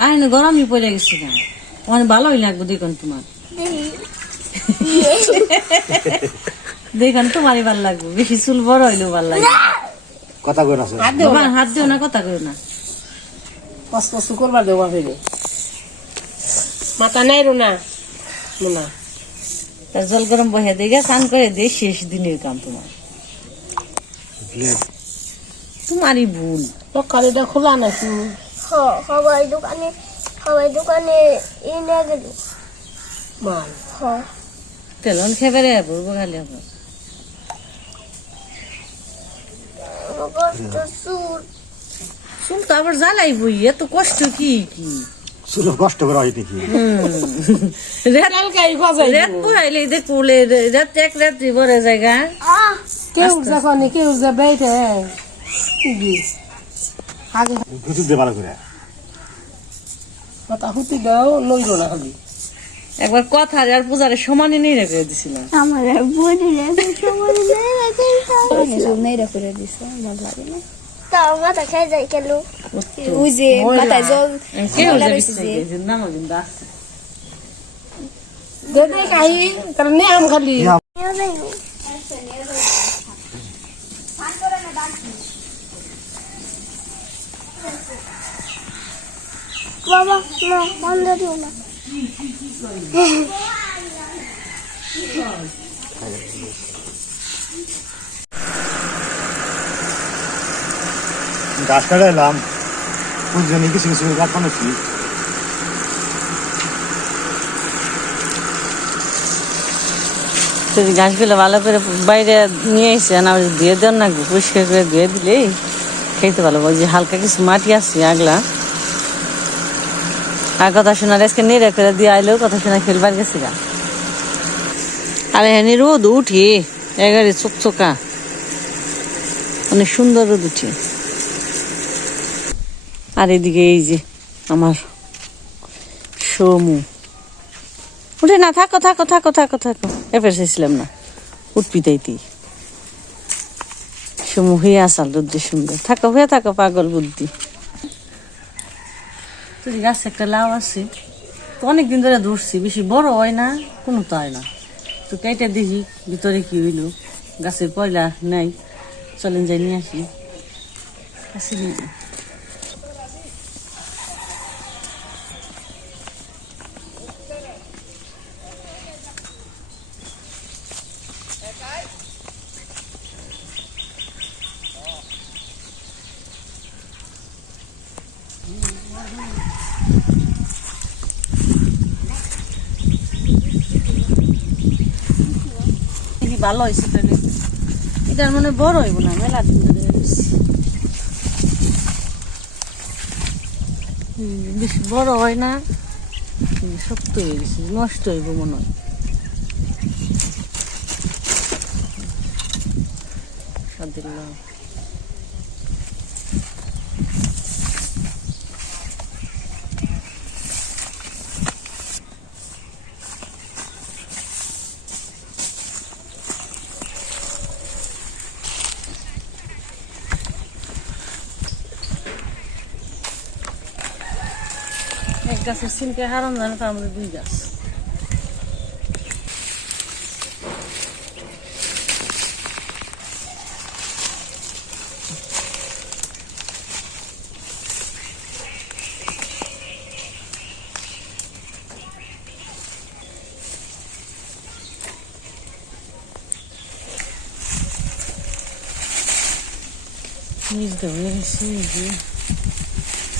আরে না গরমই পড়ে গেছে না অনেক ভালোই লাগবে দেখুন তোমার দেখুন তোমারই ভালো লাগবে বেশি চুল বড় হইলেও ভালো লাগবে কথা কই না হাত দিও না কথা কই না কষ্ট করবার দেওয়া হইলে মাথা নাই রোনা না তার জল গরম বহে দিয়ে স্নান করে দিয়ে শেষ দিনের কাম তোমার তোমারই ভুল সকালেটা খোলা নাকি সবাই দোকানে এনে গেল মাল তেলন খেবে রে বলবো খালি আপনার চুল তো আবার জ্বালাই বই এত কষ্ট কি কি শুরু কষ্ট করে হয় দেখি রাত পুরাইলে দেখলে রাত এক রাত্রি বড় জায়গা কেউ যখন কেউ যে বেটে আগে ঘুষি দিয়ে ভালো করে মাথা হুতি দাও লইল না খালি একবার কথা আর পূজারে সমানে নেই রেখে দিছিলাম আমার বলি নেই করে দিছে ভালো লাগে না তাও মাথা খেয়ে যায় কেন ওই যে মাথায় জল কেউ যাবে নাম কিন্তু আছে দে খাই তার নাম খালি বাবা না বন্ধ দিও না গাছ কাটা এলাম বুঝলেন কিছু কিছু গাছ বানাচ্ছি যদি গাছগুলো ভালো করে বাইরে নিয়ে এসে না দিয়ে দেন না পরিষ্কার করে দিয়ে দিলেই খেতে ভালো যে হালকা কিছু মাটি আছে আগলা আর কথা শোনার আজকে নেড়ে করে দিয়ে আইলেও কথা শোনা খেলবার গেছি গা আরে হ্যাঁ রোদ উঠি এগারে চকচকা অনেক সুন্দর রোদ উঠি আর এদিকে এই যে আমার সমু উঠে না থাকো থাকো থাকো থাকো থাকো এবার চাইছিলাম না উঠবি তাইতেই সমু হয়ে আসাল রোদ্রে সুন্দর থাকো হয়ে থাকো পাগল বুদ্ধি তুই গাছে একটা লাউ আছে তো অনেকদিন ধরে ধরছি বেশি বড় হয় না কোনো তো হয় না তো কেটে দেখি ভিতরে কি হইলো গাছের পয়লা নাই চলেন যাই নিয়ে আসি আসি ভালো হয়েছে তাহলে এটার মানে বড় হইব না মেলা দিন ধরে বেশি বড় হয় না শক্ত হয়ে গেছে নষ্ট হইব মনে হয় এক গাছের সিমকে হারাম জানে তার মধ্যে দুই গাছ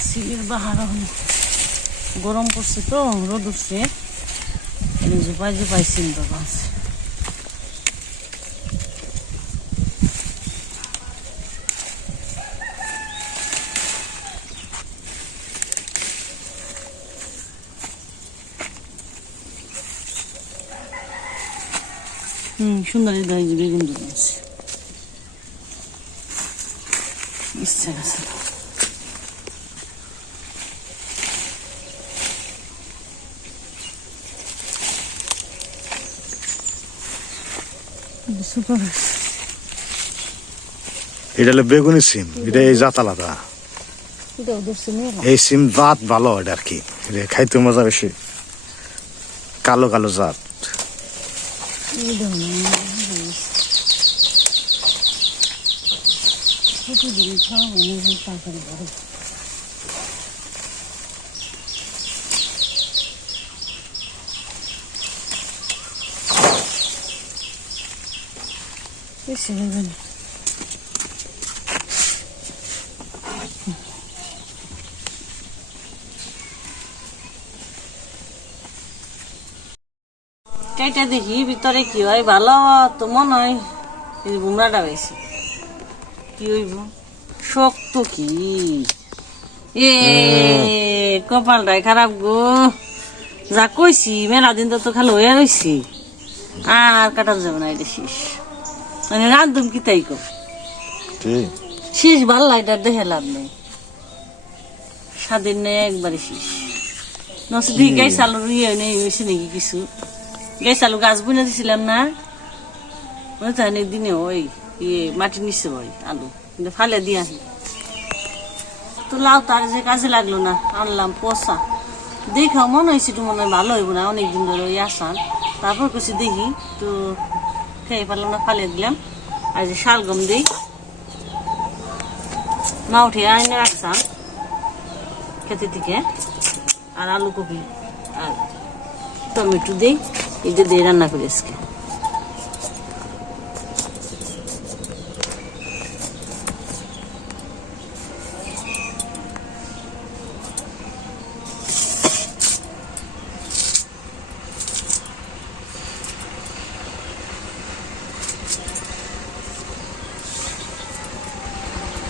সিমের বাহার গরম পড়ছে তো রোদ উঠছে জোপাই জোপাই সিম বাবা আছে সুন্দর বেগুন ধরে আছে ইচ্ছা গেছে এটা হলো বেগুনি সিম এটা এই জাত আলাদা এটাও ধরছে মেলা। এই সিম জাত ভালো এটা আর কি, এটা খাইতে মজা বেশি, কালো কালো জাত। এই দেখো না, প্রতিদিন খাওয়া হয় না, তরকারি করে। বেশি হবে না। কেটে দেখি ভিতরে কি হয়, ভালো তো মনে হয়। এই বুমড়াটা বেশি কি হইব, শক্ত কি এ কপালটাই খারাপ গো। যা কইছি মেলা দিন তো খালি হয়ে রইছি, আর কাটা যাবে না, এটা শেষ। মানে রান্ধুম কি তাই কো শেষ, ভাল লাইটার দেখে লাভ নেই, স্বাধীন নেই একবারে শেষ। নষ্ট দিকে গাই চালুর ইয়ে নেই হয়েছে নাকি কিছু, গাই চালু গাছ বুনে দিছিলাম না, অনেক দিনে ওই ইয়ে মাটির নিচে হয় আলু, কিন্তু ফালে দিয়ে আসি তো লাউ তার যে কাজে লাগলো না, আনলাম পচা। দেখা মনে হয়েছে একটু মনে হয় ভালো হইব না, অনেকদিন ধরে ওই আসান। তারপর কিছু দেখি তো খেয়ে পারলাম না, ফালে দিলাম। আর যে শালগম দিই মা উঠে আইনে রাখতাম খেতে থেকে, আর আলু কপি আর টমেটো দিই, এটা দিয়ে রান্না করি আজকে।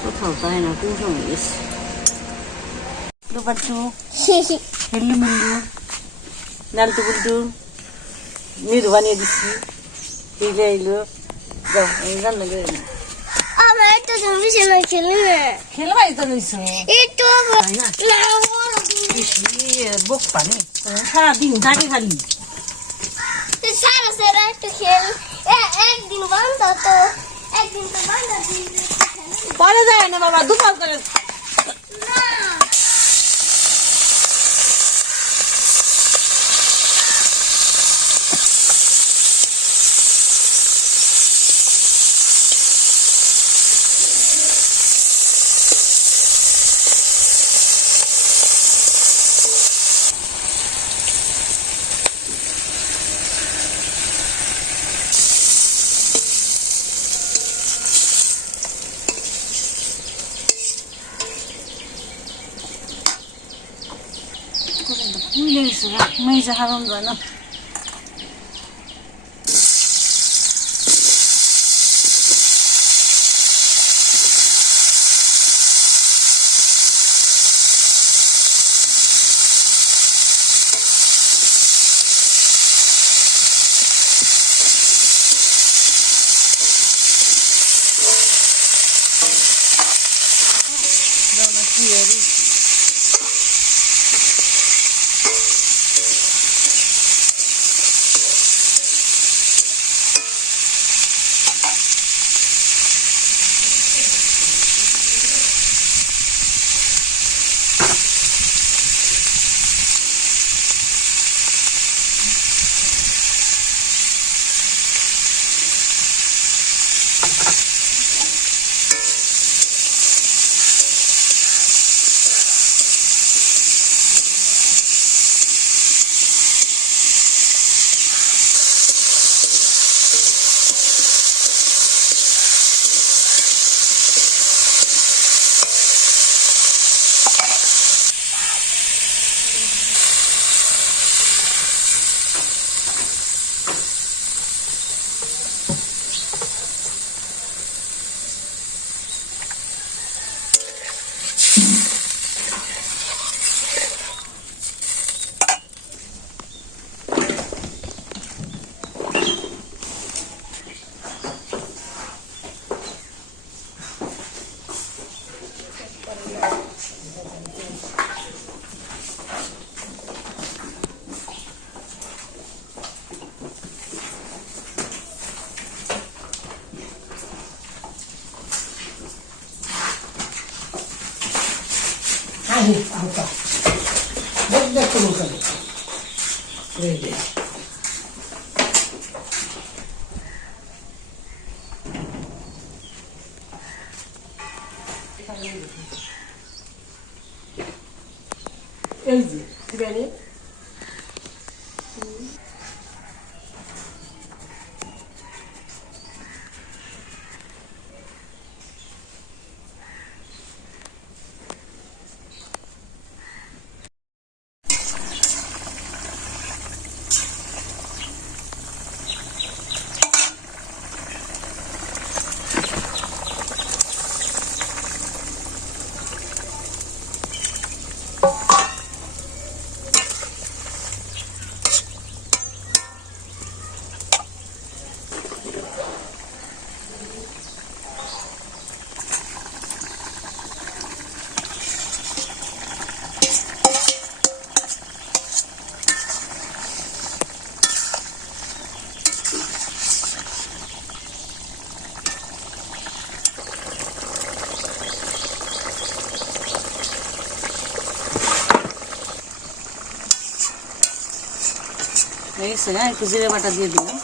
কোথাও তাই না, কোন সময় গেছে বাট্টু হেল্লু মিল্লু নালটু বুল্টু মৃদু বানিয়ে দিচ্ছি, হিলে এলো। যাও আমি রান্না করে না, আমার তো তুমি সেবা খেলে না খেলবাই তো রইছ একটু বক পানি সারাদিন থাকে খালি। সারা সারা একটু খেল, একদিন বন্ধ তো, একদিন তো বন্ধ দিন পরে যায় না বাবা, দুপুর করে না। মেয়ে হারণ যায় না। আহি আহতা দেখতে বলতে এই যে এই যে বিরিয়ানি হয়ে গেছে না, একটু জিরে বাটা দিয়ে দিলাম।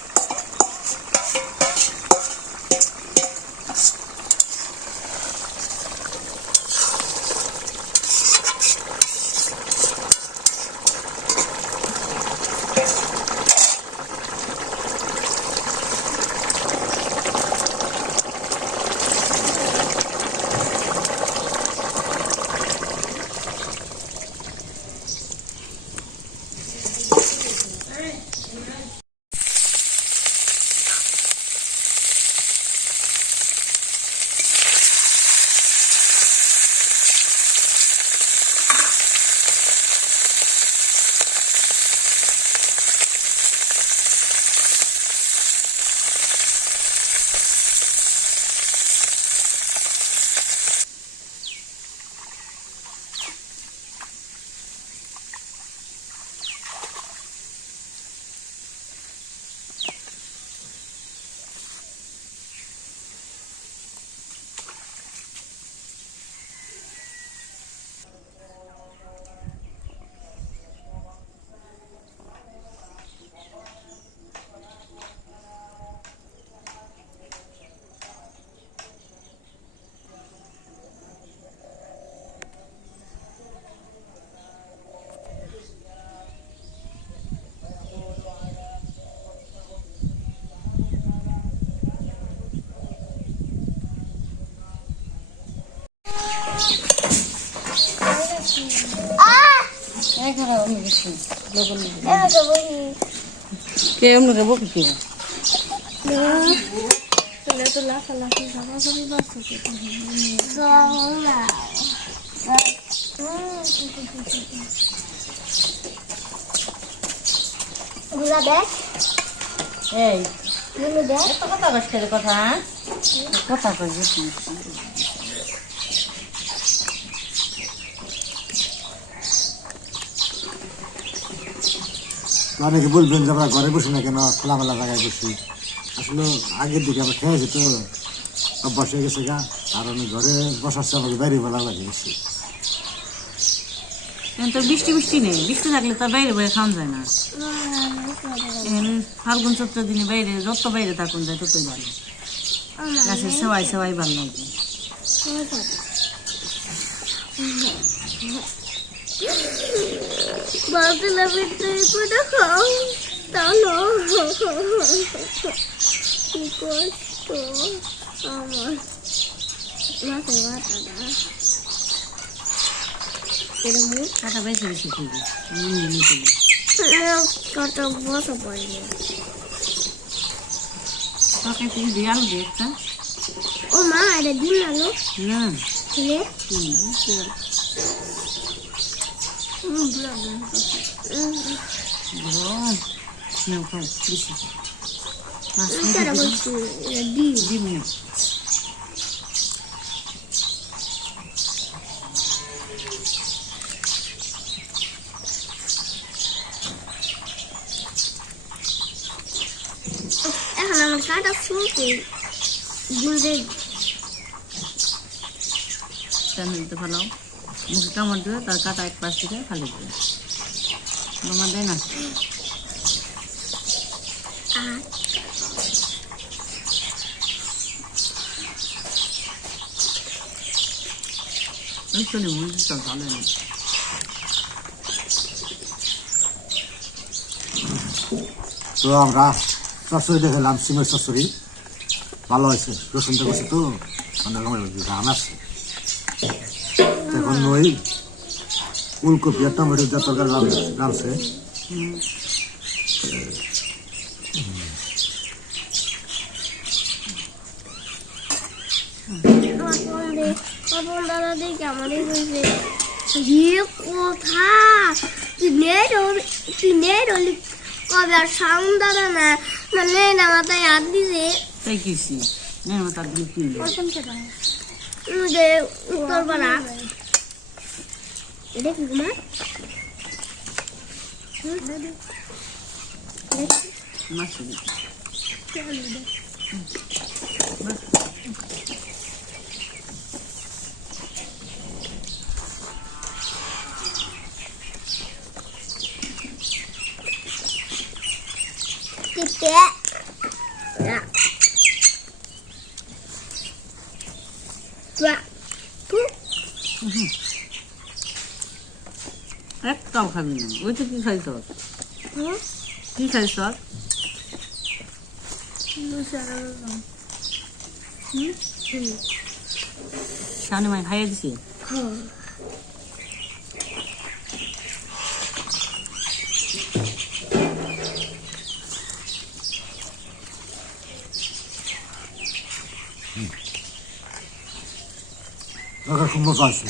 কে এমন রে বকি কি এই এত কথা কস খেলে কথা কথা কইছিস অনেকে বলবেন যে আমরা ঘরে বসি না কেন, খোলামেলা জায়গায় বসি। আসলে আগের দিকে আমরা খেয়েছি তো অভ্যাস হয়ে গেছে গা, আর আমি ঘরে বসার চেয়ে আমাকে বাইরে বলা লাগে বেশি। তো বৃষ্টি বৃষ্টি নেই, বৃষ্টি থাকলে তো বাইরে বাইরে খাওয়া যায় না। এখানে ফাল্গুন চৈত্র দিনে বাইরে যত বাইরে থাকুন যায় ততই ভালো, গাছের সেবাই সেবাই ভালো লাগে। বাদলা ভিতরে করে খাও তাহলে কি কষ্ট আমার মাথায় ব্যথাটা কাটা বেশি বেশি খেয়ে কত বসে পড়ে তরকারি থেকে দিয়ে আলু দিয়ে একটা ও মা এটা ডিম আলো না খেলে না খাও বেশি মাছ ডিম ডিম না এখন আমার কাটা শুনতে বুঝে টান দিতে ভালো মুখে কামড় দেবে, তার কাটা এক পাশ থেকে ফালি দেবে। মামা দেয় না। চলে মুরগিটা ভালো নেই। তো আমরা চচ্চড়ি দেখলাম, সিমের চচ্চড়ি ভালো হয়েছে, রসুনটা করছে তো অনেক রকমের রান আছে। এখন ওই ফুলকপি আর টমেটো যা তরকারি রাঁধছে। আমার দাদা দেখে আমাদের বলছে কোথা তুই নেই কবে আর সাউন্ড দাদা না মানে না মাথায় হাত দিছে তাই কিছি না, তার দিকে কি উত্তর পাড়া এটা কি তোমার মাছ Tipe. Ya. Dua. Tuh. একটাও খাবি না। ওইটা কি খাইছ? কি খাইছ? সামনে মাই খাইয়ে দিছি। খুব মজা আছে।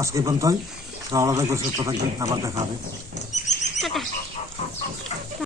আজকে পর্যন্তই, আলাদা করছে, আবার দেখা হবে।